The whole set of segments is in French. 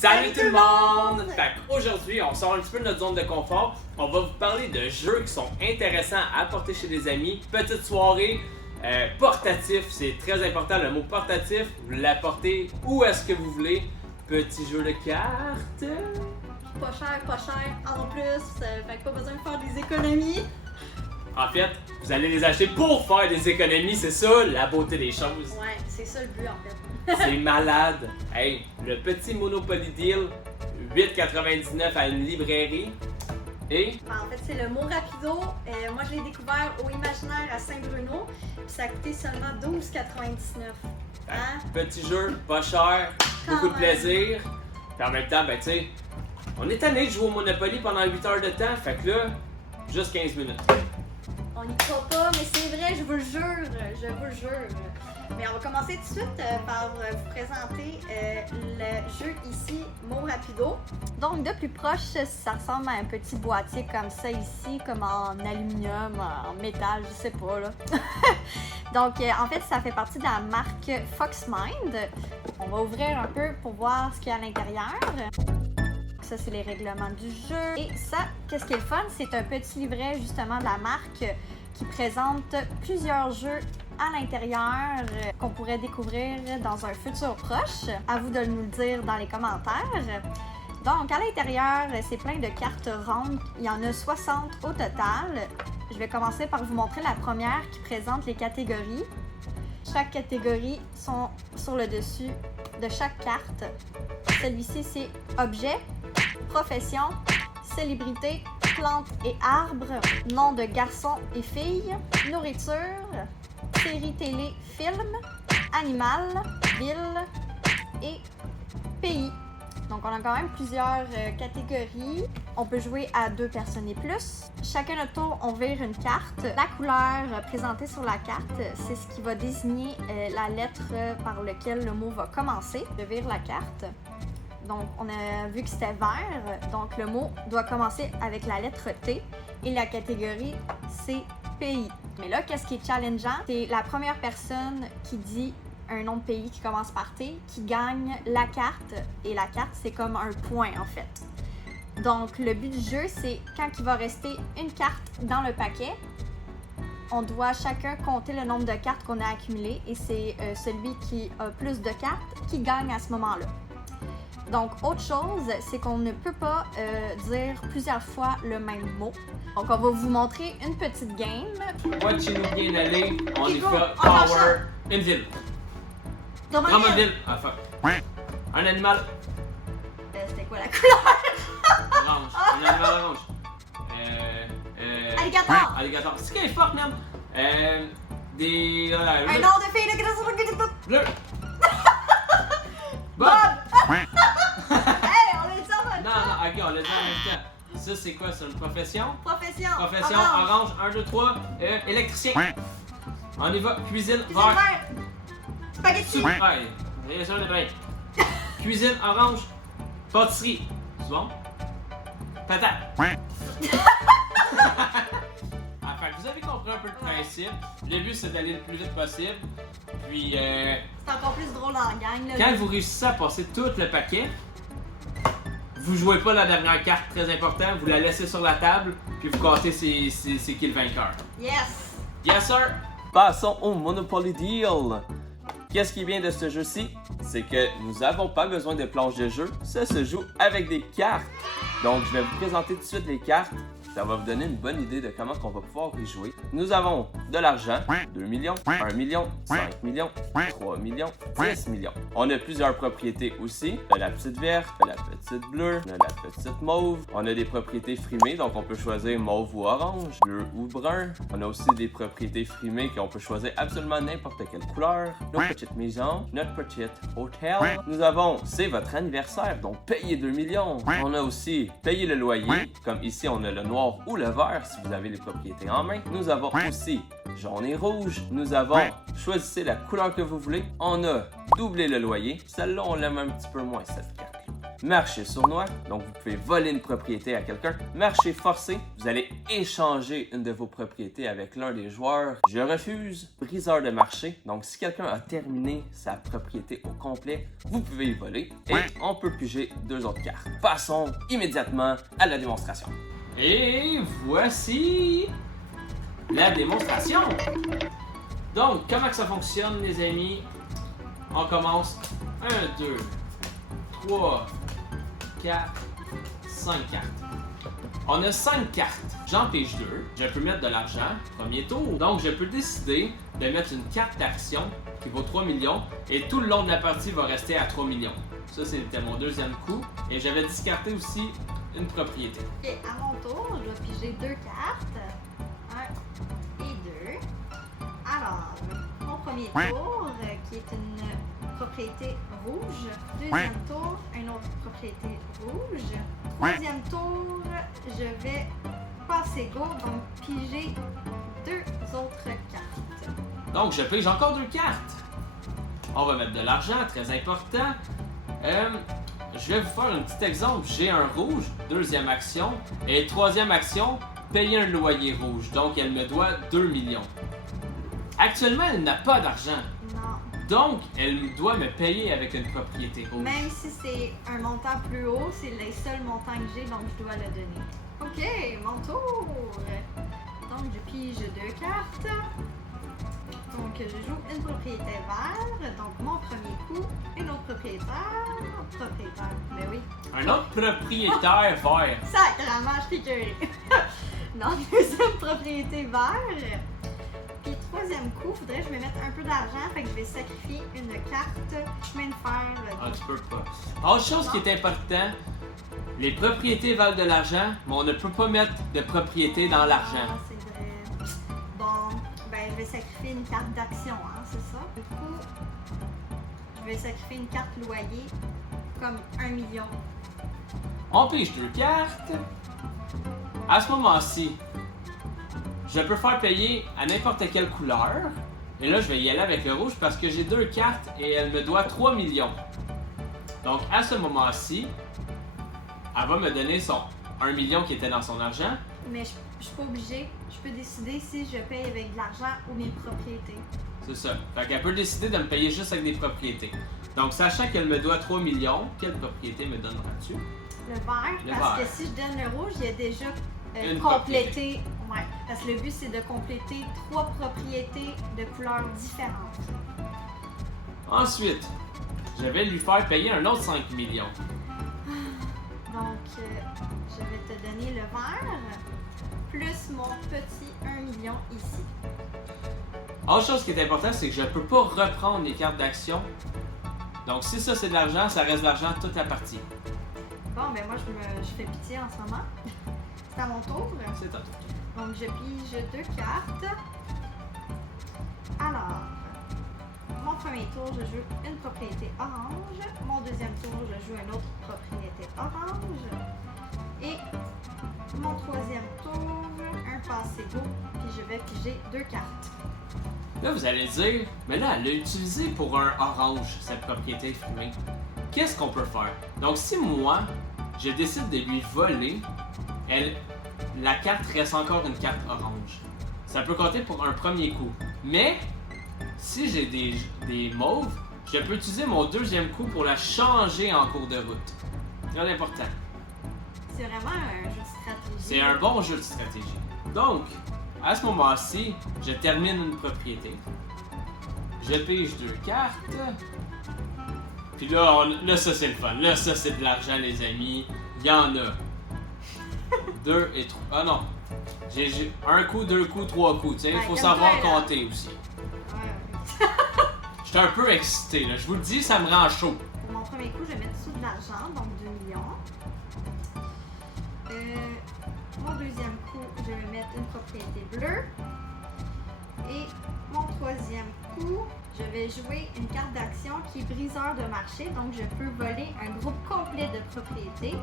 Salut tout le monde! Fait qu'aujourd'hui, on sort un petit peu de notre zone de confort. On va vous parler de jeux qui sont intéressants à apporter chez des amis. Petite soirée, portatif, c'est très important le mot portatif. Vous l'apportez où est-ce que vous voulez. Petit jeu de cartes. Pas cher en plus, fait que pas besoin de faire des économies. En fait, vous allez les acheter pour faire des économies, c'est ça la beauté des choses. Ouais, c'est ça le but en fait. C'est malade. Hey, le petit Monopoly Deal, 8,99 à une librairie. Et En fait, c'est le mot rapido. Moi, je l'ai découvert au Imaginaire à Saint-Bruno. Puis ça a coûté seulement 12,99. Hein? petit jeu, pas cher, Quand beaucoup de même. plaisir. Puis en même temps, ben tu sais, on est tanné de jouer au Monopoly pendant 8 heures de temps, fait que là, juste 15 minutes. On n'y croit pas, mais c'est vrai, je vous le jure. Je vous le jure. Mais on va commencer tout de suite par vous présenter le jeu ici, Mot Rapido. Donc de plus proche, ça ressemble à un petit boîtier comme ça ici, comme en aluminium, en métal, je sais pas là. Donc en fait, ça fait partie de la marque Foxmind. On va ouvrir un peu pour voir ce qu'il y a à l'intérieur. Ça, c'est les règlements du jeu. Et ça, qu'est-ce qui est le fun? C'est un petit livret justement de la marque qui présente plusieurs jeux à l'intérieur qu'on pourrait découvrir dans un futur proche. À vous de nous le dire dans les commentaires. Donc, à l'intérieur, c'est plein de cartes rondes. Il y en a 60 au total. Je vais commencer par vous montrer la première qui présente les catégories. Chaque catégorie sont sur le dessus de chaque carte. Celui-ci, c'est objet, profession, célébrité, plantes et arbres, nom de garçons et filles, nourriture, série télé, film, animal, ville et pays. Donc on a quand même plusieurs catégories. On peut jouer à 2 personnes et plus. Chacun notre tour, on vire une carte. La couleur présentée sur la carte, c'est ce qui va désigner la lettre par laquelle le mot va commencer. Je vire la carte. Donc, on a vu que c'était vert, donc le mot doit commencer avec la lettre T et la catégorie, c'est pays. Mais là, qu'est-ce qui est challengeant? C'est la première personne qui dit un nom de pays qui commence par T qui gagne la carte, et la carte, c'est comme un point en fait. Donc, le but du jeu, c'est quand il va rester une carte dans le paquet, on doit chacun compter le nombre de cartes qu'on a accumulées et c'est celui qui a plus de cartes qui gagne à ce moment-là. Donc, autre chose, c'est qu'on ne peut pas dire plusieurs fois le même mot. Donc, on va vous montrer une petite game. Moi, chez nous bien aller, on y Go, fait on Power, enchaîne. une ville. Drummondville. Drummondville, ah fuck. Un animal C'était quoi la couleur? orange. Un animal orange. Alligator. Alligator. C'est qui est fort, man? Des. Un bleu. nom de fille de... Bleu. Bob! Hey, on est ça en même Non, temps. non, ok, on l'a dit en même temps. Ça, c'est quoi? C'est une profession? Profession. Profession, Orange. orange, 1, 2, 3. Électricien. On y va. Cuisine, Cuisine vert. vert. Spaghetti. Ouais, rien sur le bain. Cuisine, orange. Pâtisserie. C'est bon? Patate. Enfin, vous avez compris un peu le principe. Le but, c'est d'aller le plus vite possible. Puis, C'est encore plus drôle en gang. Là. quand vous réussissez à passer tout le paquet, vous jouez pas la dernière carte, très important. Vous la laissez sur la table, puis vous cassez c'est qui le vainqueur. Yes. Yes, sir! Passons au Monopoly Deal. Qu'est-ce qui est bien de ce jeu-ci? C'est que nous n'avons pas besoin de planches de jeu. Ça se joue avec des cartes. Donc, je vais vous présenter tout de suite les cartes. Ça va vous donner une bonne idée de comment on va pouvoir y jouer. Nous avons de l'argent, 2 millions, 1 million, 5 millions, 3 millions, 10 millions. On a plusieurs propriétés aussi. De la petite verte, de la petite bleue, de la petite mauve. On a des propriétés frimées, donc on peut choisir mauve ou orange, bleu ou brun. On a aussi des propriétés frimées qu'on peut choisir absolument n'importe quelle couleur. Nos petites maisons, notre petit hôtel. Nous avons, c'est votre anniversaire, donc payez 2 millions. On a aussi payé le loyer, comme ici on a le noir ou le vert si vous avez les propriétés en main. Nous avons aussi jaune et rouge. Nous avons, choisissez la couleur que vous voulez. On a doublé le loyer. Celle-là, on l'aime un petit peu moins, cette carte. marché sournois, donc vous pouvez voler une propriété à quelqu'un. Marché forcé, vous allez échanger une de vos propriétés avec l'un des joueurs. Je refuse, briseur de marché, donc si quelqu'un a terminé sa propriété au complet, vous pouvez y voler et on peut piger 2 autres cartes. Passons immédiatement à la démonstration. Et voici la démonstration. Donc, comment que ça fonctionne, les amis? On commence 1, 2, 3, 4, 5 cartes. On a 5 cartes. J'en pige 2. Je peux mettre de l'argent, premier tour. Donc, je peux décider de mettre une carte d'action qui vaut 3 millions et tout le long de la partie va rester à 3 millions. Ça, c'était mon deuxième coup. Et j'avais discarté aussi une propriété. Ok, à mon tour, je vais piger 2 cartes. 1 et 2. Alors, mon premier tour, qui est une propriété rouge. Deuxième tour, une autre propriété rouge. Troisième tour, je vais passer go, donc piger 2 autres cartes. Donc, je pige encore 2 cartes. On va mettre de l'argent, très important. Je vais vous faire un petit exemple. J'ai un rouge, deuxième action, et troisième action, payer un loyer rouge. Donc, elle me doit 2 millions. Actuellement, elle n'a pas d'argent. Non. Donc, elle doit me payer avec une propriété rouge. Même si c'est un montant plus haut, c'est les seuls montants que j'ai, donc je dois le donner. Ok, mon tour. Donc, je pige 2 cartes. Donc, je joue une propriété vert. Donc, mon premier coup, une autre propriétaire. Ben oui. Un autre propriétaire vert. Sacrément, je suis curée. Non, deuxième propriété vert. Puis, troisième coup, faudrait que je me mette un peu d'argent. Fait que je vais sacrifier une carte chemin de fer. Ah, tu peux pas. Autre chose qui est important, les propriétés valent de l'argent, mais on ne peut pas mettre de propriété dans l'argent. Ah, c'est vrai. Bon, ben, je vais sacrifier une carte d'action, hein, c'est ça? Du coup, je vais sacrifier une carte loyer comme 1 million. On pige 2 cartes. À ce moment-ci, je peux faire payer à n'importe quelle couleur. Et là, je vais y aller avec le rouge parce que j'ai 2 cartes et elle me doit 3 millions. Donc, à ce moment-ci, elle va me donner son 1 million qui était dans son argent. Mais je suis pas obligée. Je peux décider si je paye avec de l'argent ou mes propriétés. C'est ça. Fait qu'elle peut décider de me payer juste avec des propriétés. Donc, sachant qu'elle me doit 3 millions, quelle propriété me donnera-tu? Le vert, Le parce vert. que si je donne le rouge, il y a déjà Une complété. Ouais, parce que le but c'est de compléter 3 propriétés de couleurs différentes. Ensuite, je vais lui faire payer un autre 5 millions. Donc, je vais te donner le vert plus mon petit 1 million ici. Autre chose qui est importante, c'est que je ne peux pas reprendre les cartes d'action. Donc, si ça c'est de l'argent, ça reste de l'argent toute la partie. Bon, ben moi je fais pitié en ce moment. C'est à mon tour. C'est à toi. Donc, je pige 2 cartes. Alors, mon premier tour, je joue une propriété orange. Mon deuxième tour, je joue une autre propriété orange. Et mon troisième tour, un passé go, puis je vais piger 2 cartes. Là, vous allez dire, mais là, elle l'a utilisé pour un orange, cette propriété fumée. Qu'est-ce qu'on peut faire? Donc, si moi, je décide de lui voler, la carte reste encore une carte orange. Ça peut compter pour un premier coup. Mais, si j'ai des mauves, je peux utiliser mon deuxième coup pour la changer en cours de route. Très important. C'est vraiment un jeu de stratégie. C'est un bon jeu de stratégie. Donc, à ce moment-ci, je termine une propriété. Je pige 2 cartes. Puis là, là ça c'est le fun. Là, ça c'est de l'argent, les amis. Il y en a. 2 et 3. Ah non. J'ai 1 coup, 2 coups, 3 coups. Tu sais, il Ouais, faut comme savoir toi, là. compter aussi. Ouais. J'étais un peu excité, là. Je vous le dis, ça me rend chaud. Pour mon premier coup, je vais mettre sous de l'argent, donc 2 millions. Mon deuxième coup, je vais mettre une propriété bleue. Et mon troisième coup, je vais jouer une carte d'action qui est briseur de marché. Donc, je peux voler un groupe complet de propriétés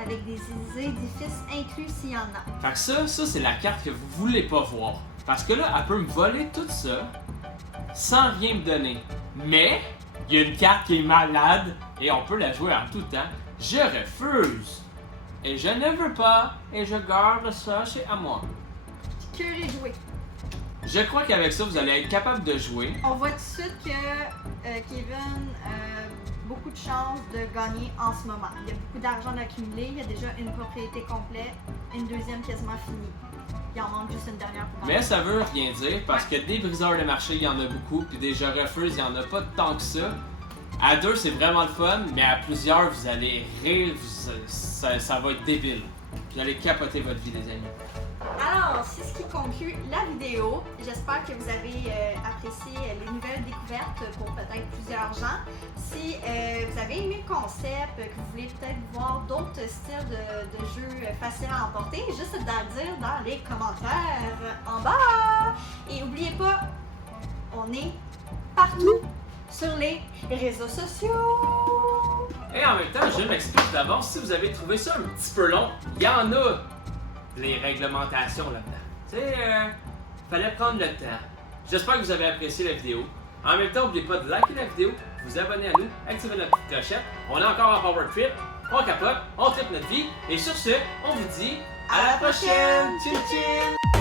avec des édifices inclus s'il y en a. Fait que ça c'est la carte que vous voulez pas voir. Parce que là, elle peut me voler tout ça sans rien me donner. Mais, Il y a une carte qui est malade et on peut la jouer en tout temps. Je refuse. Et je ne veux pas. Et je garde ça chez à moi. Curieux de jouer. Je crois qu'avec ça, vous allez être capable de jouer. On voit tout de suite que Kevin a beaucoup de chances de gagner en ce moment. Il y a beaucoup d'argent d'accumuler, il y a déjà une propriété complète, une deuxième quasiment finie. Il en manque juste une dernière pour gagner. Mais ça veut rien dire parce que des briseurs de marché, il y en a beaucoup. Puis des je refuse, il y en a pas tant que ça. À deux, c'est vraiment le fun, mais à plusieurs, vous allez rire, ça va être débile. Vous allez capoter votre vie, les amis. Alors, c'est ce qui conclut la vidéo. J'espère que vous avez apprécié les nouvelles découvertes pour peut-être plusieurs gens. Si vous avez aimé le concept, que vous voulez peut-être voir d'autres styles de jeux faciles à emporter, juste à le dire dans les commentaires en bas. Et n'oubliez pas, on est partout sur les réseaux sociaux. Et en même temps, je m'excuse d'avance si vous avez trouvé ça un petit peu long. Il y en a les réglementations là-dedans. Tu sais, fallait prendre le temps. J'espère que vous avez apprécié la vidéo. En même temps, n'oubliez pas de liker la vidéo, vous abonner à nous, activer notre petite clochette. On est encore en Power Trip, on capote, on tripe notre vie. Et sur ce, on vous dit à la prochaine! Tchin tchin!